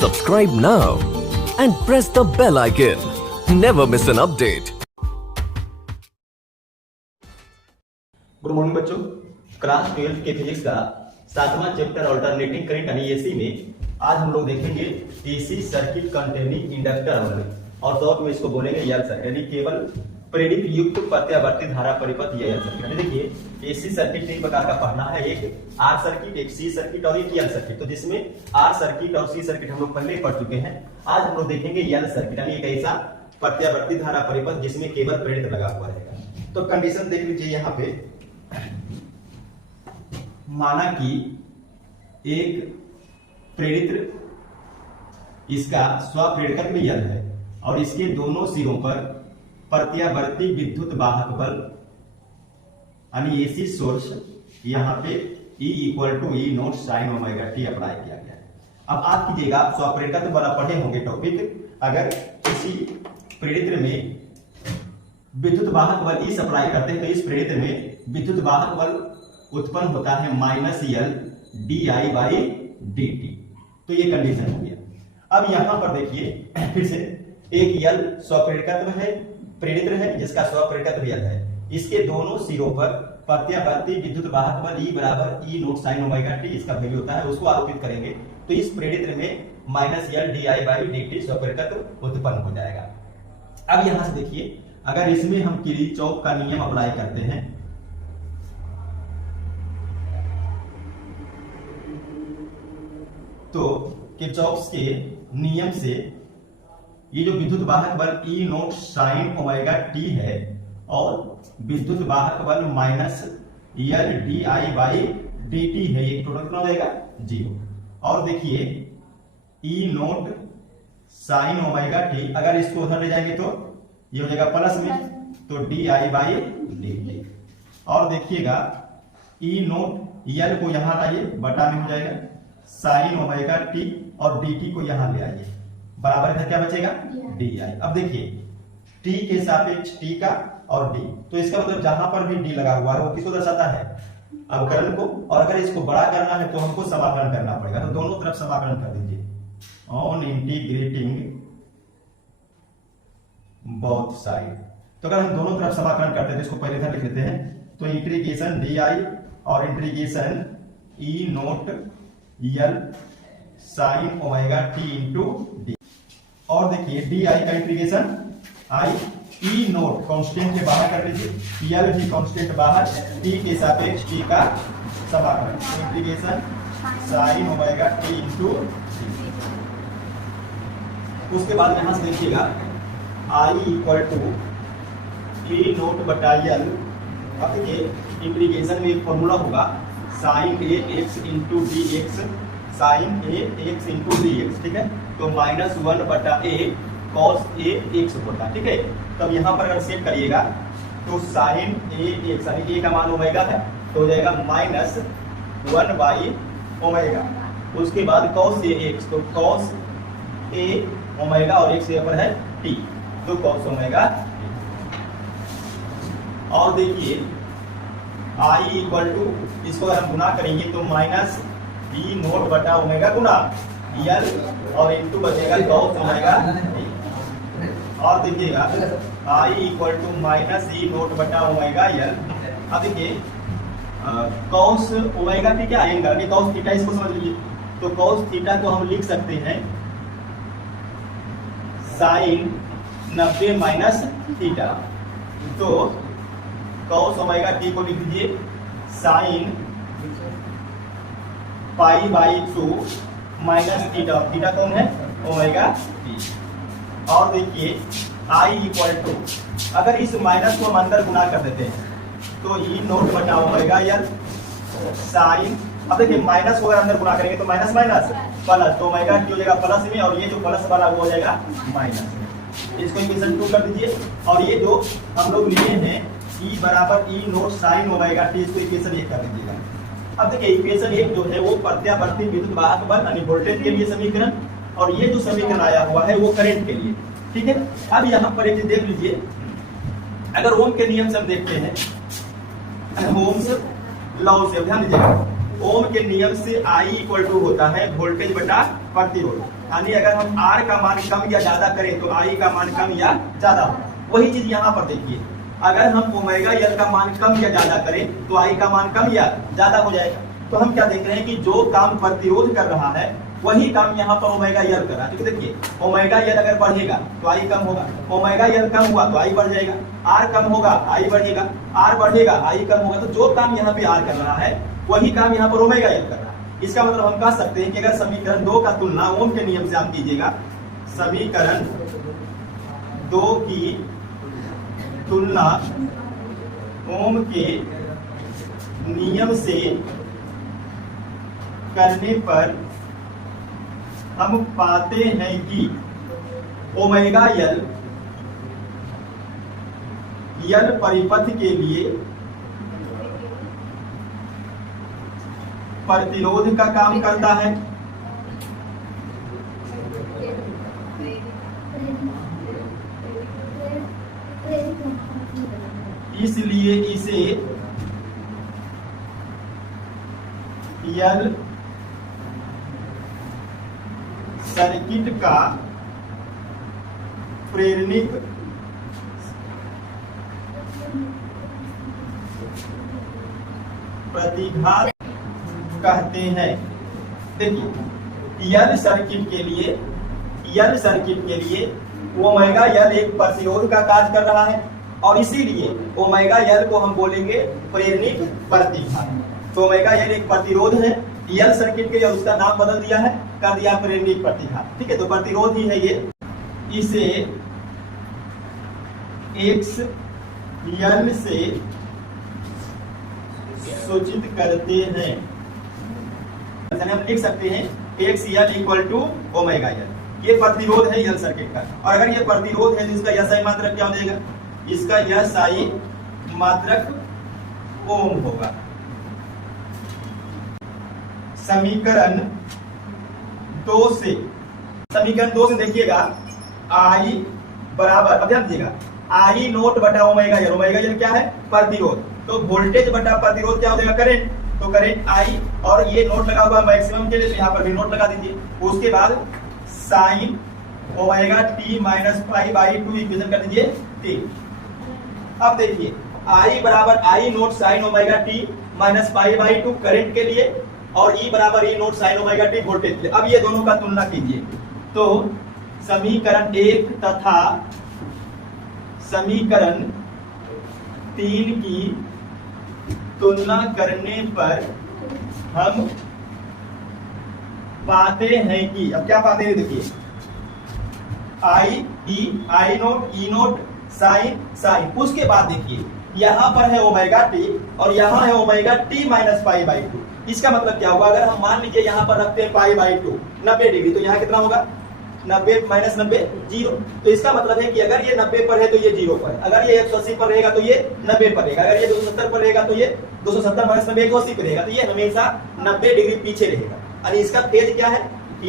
Subscribe now and press the bell icon. Never miss an update. Good morning बच्चों, class 12 के physics का 7वां chapter alternating current यानी AC में आज हम लोग देखेंगे एसी सर्किट कंटेनिंग इंडक्टर और शॉर्ट में इसको बोलेंगे यल सर्किट यानी केवल प्रेरित युक्त प्रत्यावर्ती धारा परिपथ यल सर्किट। देखिए एसी सर्किट तीन प्रकार का पढ़ना है, एक आर सर्किट, एक सी सर्किट और एक यल सर्किट। तो जिसमें आर सर्किट और सी सर्किट हम लोग पहले ही पढ़ चुके हैं। आज हम लोग देखेंगे यल सर्किट यानी एक ऐसा प्रत्यावर्ती धारा परिपथ जिसमें केवल प्रेरित लगा हुआ रहेगा। तो कंडीशन देख लीजिए यहाँ पे, माना कि एक प्रेरित्र इसका स्वप्रेरकत्व यल है और इसके दोनों सिरों पर प्रत्यावर्ती विद्युत वाहक बल यानी एसी सोर्स यहाँ पे E equal to E note sine omega t apply किया गया है। अब आप कीजिएगा, आप स्वप्रेरकत्व वाला पढ़े होंगे टॉपिक। अगर किसी प्रेरित्र में विद्युत वाहक बल ई अप्लाई करते हैं तो इस प्रेरित्र में विद्युत वाहक बल उत्पन्न होता है minus L D I by D T. तो ये कंडीशन हो गया। अब यहां पर देखिए फिर से, एक यल स्वप्रेरकत्व है, प्रेरित्र है जिसका स्वप्रेरकत्व यल है। इसके दोनों सिरों पर प्रत्यावर्ती विद्युत वाहक बल E बराबर E note sine omega T इसका वैल्यू होता है, उसको आरोपित करेंगे तो इस प्रेरित्र में minus L D I by D T स्वप्रेरकत्व उत्पन्न हो जाएगा। अब यहां से देखिए, अगर इसमें हम किरचॉफ का नियम अप्लाई करते हैं तो किरचॉफ के नियम से ये जो विद्युत वाहक बल ई नोट साइन ओमेगा टी है और विद्युत वाहक बल minus L D I by D T है, ये टोटल कितना हो जाएगा? 0। और देखिए ई नोट साइन ओमेगा टी, अगर इसको उधर ले जाएंगे तो ये हो जाएगा प्लस में, तो D I by D T. और देखिएगा ई नोट यल को यहां लाइए, बटा में हो जाएगा साइन ओमेगा टी और डी टी को यहां ले आइए, बराबर इधर क्या बचेगा? D I. अब देखिए टी के सापेक्ष टी का और डी, तो इसका मतलब जहां पर भी डी लगा हुआ है वो किसको दर्शाता है? अवकलन को। और अगर इसको बड़ा करना है तो हमको समाकलन करना पड़ेगा, तो दोनों तरफ समाकलन कर दीजिए। ऑन इंटीग्रेटिंग बोथ साइड, तो अगर हम दोनों तरफ समाकलन करते हैं तो इसको पहले इधर लिख लेते हैं, तो इंटीग्रेशन डी आई और integration E naught L sine omega T into D. और देखिए डी आई का integration I E naught constant के बाहर कर लीजिए, यल भी कांस्टेंट बाहर, टी के सापेक्ष टी का समाकलन integration sine omega T into D. उसके बाद यहां से देखिएगा I equal to E naught बटा यल। अब देखिए इंटीग्रेशन में एक फॉर्मूला होगा sine A X into D X, sine A X into D X, ठीक है। तो -1 बटा ए कॉस ए एक्स होता है, ठीक है। तब यहाँ पर अगर सेट करिएगा तो साइन ए एक्स यानी ए का मान ओमेगा है तो हो जाएगा -1 बाई ओमेगा। उसके बाद कॉस ए एक्स, तो कॉस ए ओमेगा और एक्स यहाँ पर है टी, तो कॉस ओमेगा। और देखिए आई इक्वल टू, इसको अगर हम गुना करेंगे तो माइनस ई नोट बटा ओमेगा गुना यल और इंटू बचेगा कॉस ओमेगा। और देखिएगा I equal to minus E naught बटा ओमेगा यल। अब देखिए कॉस ओमेगा टी क्या आएगा, कॉस थीटा, इसको समझ लीजिए। तो कॉस थीटा को हम लिख सकते हैं साइन 90 माइनस थीटा, तो कॉस ओमेगा टी को लिख दीजिए sine pi by 2 minus theta, theta कौन है? Omega T. और देखिए आई इक्वल टू, अगर इस माइनस को हम अंदर गुना कर देते हैं तो ई नोट बटा ओमेगा यल साइन, अब देखिए माइनस को अगर अंदर गुना करेंगे तो माइनस माइनस प्लस, तो ओमेगा टी हो जाएगा प्लस में और ये जो प्लस वाला वो हो जाएगा माइनस में। इसको इक्वेशन 2 कर दीजिए। और ये जो हम लोग लिए हैं ई बराबर E note sine omega T, इसको इक्वेशन 1 कर दीजिएगा। अब देखिए इक्वेशन 1 जो है वो प्रत्यावर्ती विद्युत वाहक बल यानी वोल्टेज के लिए समीकरण, और ये जो समीकरण आया हुआ है वो करंट के लिए, ठीक है। अब यहाँ पर एक चीज देख लीजिए, अगर ओम के नियम से हम देखते हैं, ओम्स लॉ से ध्यान दीजिएगा, ओम के नियम से I इक्वल टू होता है वोल्टेज बटा प्रतिरोध। यानी अगर हम R का मान कम या ज्यादा करें तो I का मान कम या ज्यादा होगा। वही चीज यहाँ पर देखिए, अगर हम ओमेगा L का मान कम या ज्यादा करें तो I का मान कम या ज्यादा हो जाएगा। तो हम क्या देख रहे हैं कि जो काम प्रतिरोध कर रहा है वही काम यहाँ पर ओमेगा L कर रहा है। क्योंकि देखिए ओमेगा L अगर बढ़ेगा तो I कम होगा, ओमेगा L कम हुआ तो I बढ़ जाएगा, R कम होगा I बढ़ेगा, R बढ़ेगा I कम होगा। तो जो काम यहाँ पे R कर रहा है वही काम यहाँ पर ओमेगा L कर रहा है। इसका मतलब हम कह सकते हैं कि अगर समीकरण 2 का तुलना ओम के नियम से आप कीजिएगा, समीकरण 2 की तुलना ओम के नियम से करने पर हम पाते हैं कि ओमेगा L परिपथ के लिए प्रतिरोध का काम करता है। इसलिए इसे L सर्किट का प्रेरणिक प्रतिघात कहते हैं। देखिए L सर्किट के लिए ओमेगा L एक प्रतिरोध का कार्य कर रहा है और इसीलिए ओमेगा L को हम बोलेंगे प्रेरणिक प्रतिघात। तो ओमेगा L एक प्रतिरोध है, L सर्किट के लिए उसका नाम बदल दिया है, कर दिया प्रेरणिक प्रतिघात। ठीक है, तो प्रतिरोध ही है ये। इसे X L से सूचित करते हैं। हम लिख सकते हैं X L equal to omega L। ये प्रतिरोध है L सर्किट का, और अगर ये प्रतिरोध है तो इसका SI मात्रक क्या हो जाएगा? इसका SI मात्रक ओम होगा। समीकरण 2 से देखिएगा I बराबर, अब ध्यान दीजिएगा, I नोट बटा ओमेगा L। ओमेगा L क्या है? प्रतिरोध। तो वोल्टेज बटा प्रतिरोध क्या हो जाएगा? करंट। तो करंट I, और ये नोट लगा हुआ मैक्सिमम के लिए, तो यहाँ पर भी नोट लगा दीजिए। उसके बाद sine omega t minus pi by 2 equation कर दीजिए t। अब देखिए I बराबर I note sine omega t minus pi by 2 current के लिए, और E बराबर E not sine omega t voltage के लिए। अब ये दोनों का तुलना कीजिए, तो समीकरण 1 तथा समीकरण 3 की तुलना करने पर हम पाते हैं कि, अब क्या पाते हैं देखिए, I not E not sine. उसके बाद देखिए यहाँ पर है ओमेगा t और यहाँ है omega t minus pi by 2। इसका मतलब क्या होगा? अगर हम मान लीजिए यहाँ पर रखते हैं पाई बाई 2 90 डिग्री, तो यहाँ कितना होगा? 90 माइनस 90 0। तो इसका मतलब है कि अगर ये 90 पर है तो ये 0 पर है, अगर ये 180 पर रहेगा तो ये 90 पर रहेगा, अगर ये 270 पर रहेगा तो ये 270 माइनस 90 180 पर रहेगा। तो ये हमेशा 90 डिग्री पीछे रहेगा। और इसका फेज क्या है?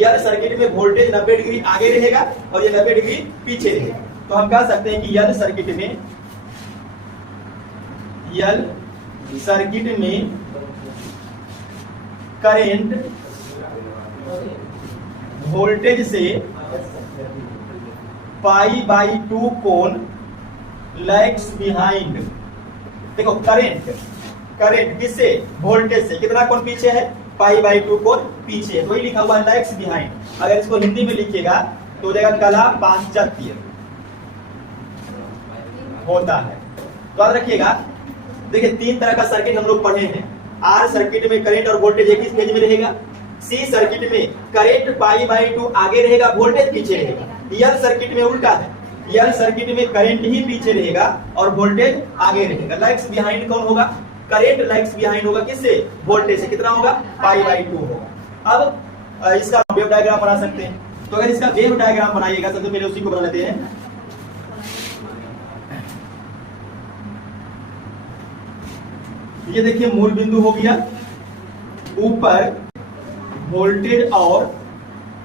L सर्किट में वोल्टेज 90 डिग्री आगे रहेगा और ये 90 डिग्री पीछे रहेगा। तो हम कह सकते हैं कि L सर्किट में करंट वोल्टेज से पाई बाई 2 कोण लैग्स बिहाइंड। देखो करंट किससे? वोल्टेज से कितना कोण पीछे है? पाई बाई 2 कोण पीछे है। वही लिखा हुआ है लैग्स बिहाइंड। अगर इसको हिंदी में लिखिएगा तो हो जाएगा कला पाश्चात्य होता है। तो याद रखिएगा, देखिए 3 तरह का सर्किट हम लोग पढ़े हैं। R सर्किट में करंट और वोल्टेज एक ही फेज में रहेगा। C सर्किट में करंट पाई बाई 2 आगे रहेगा, वोल्टेज पीछे रहेगा। L सर्किट में उल्टा है, L सर्किट में करंट ही पीछे रहेगा और वोल्टेज आगे रहेगा। लैग्स बिहाइंड कौन होगा? करंट लैग्स बिहाइंड होगा किससे? वोल्टेज से। कितना होगा? पाई बाई 2 होगा। अब इसका वेव डायग्राम बना सकते हैं। तो अगर इसका वेव डायग्राम बनाइएगा, सबसे पहले उसी को बना लेते हैं। ये देखिए मूल बिंदु हो गया, ऊपर वोल्टेज और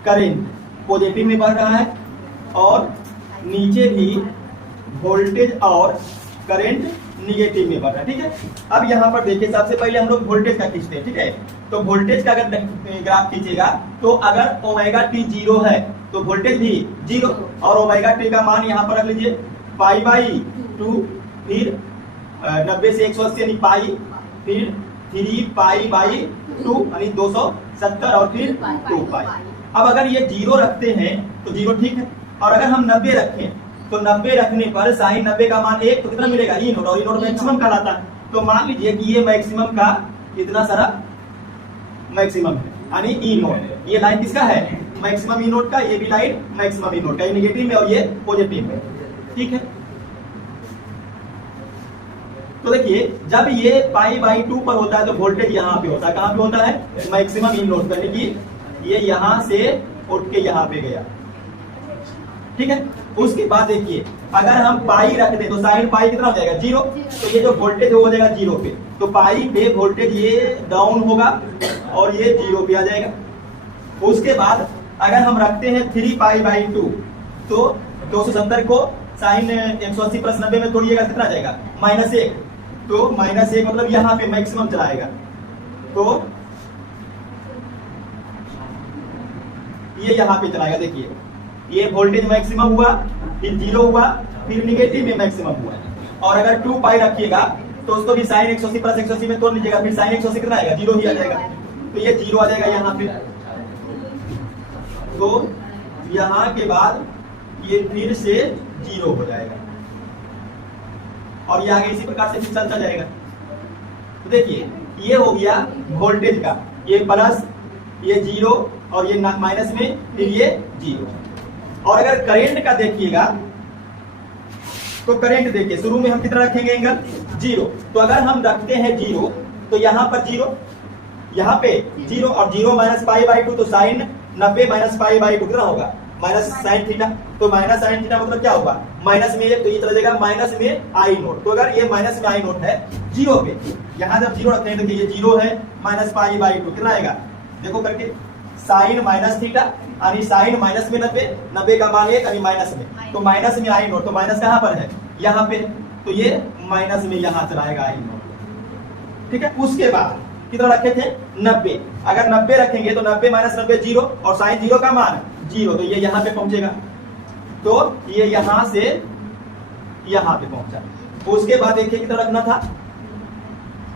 करंट पॉजिटिव में बढ़ रहा है और नीचे भी वोल्टेज और करंट निगेटिव में बढ़ रहा है। ठीक है, अब यहाँ पर देखिए सबसे पहले हम लोग वोल्टेज का खींचते हैं। ठीक है, तो वोल्टेज का अगर ग्राफ खींचेगा तो अगर ओमेगा टी 0 है तो वोल्टेज भी 0 और ओमेगा टी का मान यहाँ पर रख लीजिए π/2, फिर 90 से 180 यानी पाई, फिर 3π/2 यानी 270 और फिर 2π। अब अगर ये 0 रखते हैं तो 0 ठीक है, और अगर हम 90 रखें तो 90 रखने पर साइन 90 का मान 1 तो कितना मिलेगा ई नोट, और ई नोट मैक्सिमम कहलाता है। तो मान लीजिए कि ये मैक्सिमम का इतना सारा मैक्सिमम है यानी ई नोट। ये लाइन किसका है? मैक्सिमम ई नोट का। ये भी लाइन मैक्सिमम ई नोट का, ये नेगेटिव में और ये पॉजिटिव में। ठीक है, तो देखिए जब ये π/2 पर होता है तो वोल्टेज यहाँ पे होता है। कहाँ पे होता है? मैक्सिमम ई नोट, यानी कि ये यहाँ से उठ के यहाँ पे गया। ठीक है, उसके बाद देखिए अगर हम पाई रख दें तो साइन पाई कितना हो जाएगा? 0। तो ये जो वोल्टेज हो जाएगा 0 पे, तो पाई पे वोल्टेज ये डाउन होगा और ये 0 पे आ जाएगा। उसके बाद अगर हम रखते हैं 3π/2 तो 270 को साइन 180 प्लस 90 में तोड़िएगा कितना जाएगा? -1। तो -1 मतलब यहाँ पे मैक्सिमम चलाएगा। तो ये यहाँ पे चलाएगा। देखिए ये वोल्टेज मैक्सिमम हुआ, फिर 0 हुआ, फिर निगेटिव में मैक्सिमम हुआ। और अगर 2π रखिएगा तो उसको भी साइन 180 प्लस 180 में तोड़ लीजिएगा, फिर साइन 180 कितना आएगा? 0 ही आ जाएगा। तो ये 0 आ जाएगा यहाँ पे। तो यहाँ के बाद ये फिर से 0 हो जाएगा और ये आगे इसी प्रकार से फिर चलता जाएगा। तो देखिए ये हो गया वोल्टेज का, ये प्लस, ये 0 और ये माइनस में, फिर ये 0। और अगर करंट का देखिएगा तो करंट देखिए शुरू में हम कितना रखेंगे एंगल? 0। तो अगर हम रखते हैं 0 तो यहाँ पर 0, यहाँ पे 0 और 0 माइनस π/2 तो साइन 90 माइनस π/2 कितना होगा? Minus sine theta. तो माइनस साइन थीटा मतलब क्या होगा? माइनस में 1 तो ये चला जाएगा माइनस में आई नोट। तो अगर ये माइनस में आई नोट है 0 पे, यहाँ जब 0 रखते हैं तो ये 0 है माइनस π/2 कितना आएगा? देखो करके साइन माइनस थीटा यानी साइन माइनस में 90, 90 का मान 1 यानी माइनस में, तो माइनस में आई नोट। तो माइनस कहाँ पर है? यहाँ पे। तो ये माइनस में यहाँ चलाएगा आई नोट। ठीक है, उसके बाद कितना रखे थे? 90। अगर 90 रखेंगे तो 90 माइनस 90 0 और साइन 0 का मान 0, तो ये यहाँ पे पहुंचेगा। तो ये यहाँ से यहाँ पे पहुंचा। उसके बाद देखिए कितना रखना था?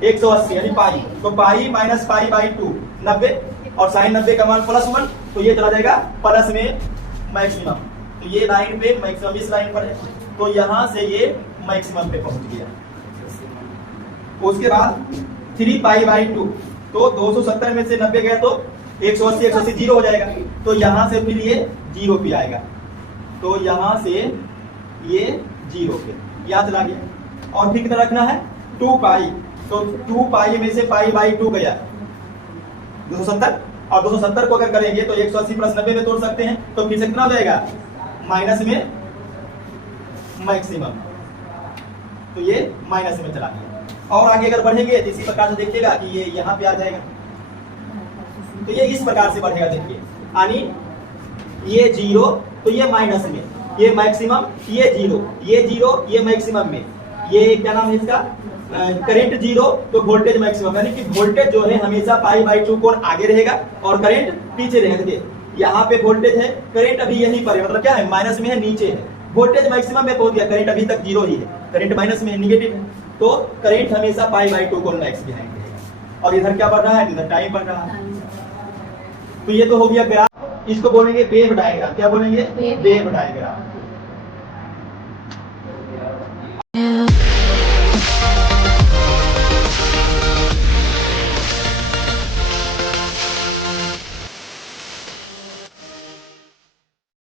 180 यानी पाई। तो पाई माइनस π/2 90 और साइन 90 का मान +1, तो ये चला जाएगा प्लस में मैक्सिमम। तो ये लाइन पे मैक्सिमम इस लाइन पर है, तो यहां से ये मैक्सिमम पे पहुंच गया। उसके बाद 3π/2 तो 270 में से 90 गया तो 180 0 हो जाएगा। तो यहां से फिर ये 0 पे आएगा। तो यहां से ये 0 पे यहाँ चला गया। और फिर कितना रखना है? 2π। तो 2π में से π/2 गया 270, और 270 को अगर करेंगे तो 180 प्लस 90 में तोड़ सकते हैं। तो फिर से कितना हो जाएगा? माइनस में मैक्सिमम। तो ये माइनस में चला गया। और आगे अगर बढ़ेंगे तो इसी प्रकार से देखिएगा कि ये यहाँ पे आ जाएगा। तो ये इस प्रकार से बढ़ेगा। देखिए यानी ये 0 तो ये माइनस में, ये मैक्सिमम, ये 0, ये 0, ये मैक्सिमम में, ये क्या नाम है इसका? करंट 0 तो वोल्टेज मैक्सिमम, यानी कि वोल्टेज जो है हमेशा π/2 कोण आगे रहेगा और करंट पीछे रहेगा। देखिए यहाँ पे वोल्टेज है, करंट अभी यहीं पर है, मतलब क्या है? माइनस में है, नीचे है। वोल्टेज मैक्सिमम में पहुंच गया, करंट अभी तक 0 ही है, करंट माइनस में है, निगेटिव है। तो करंट हमेशा π/2 कोण मैक्स बिहाइंड रहेगा। और इधर क्या बढ़ रहा है? इधर टाइम बढ़ रहा है। तो ये तो हो गया ग्राफ। इसको बोलेंगे वेव डायग्राम। क्या बोलेंगे? Wave diagram.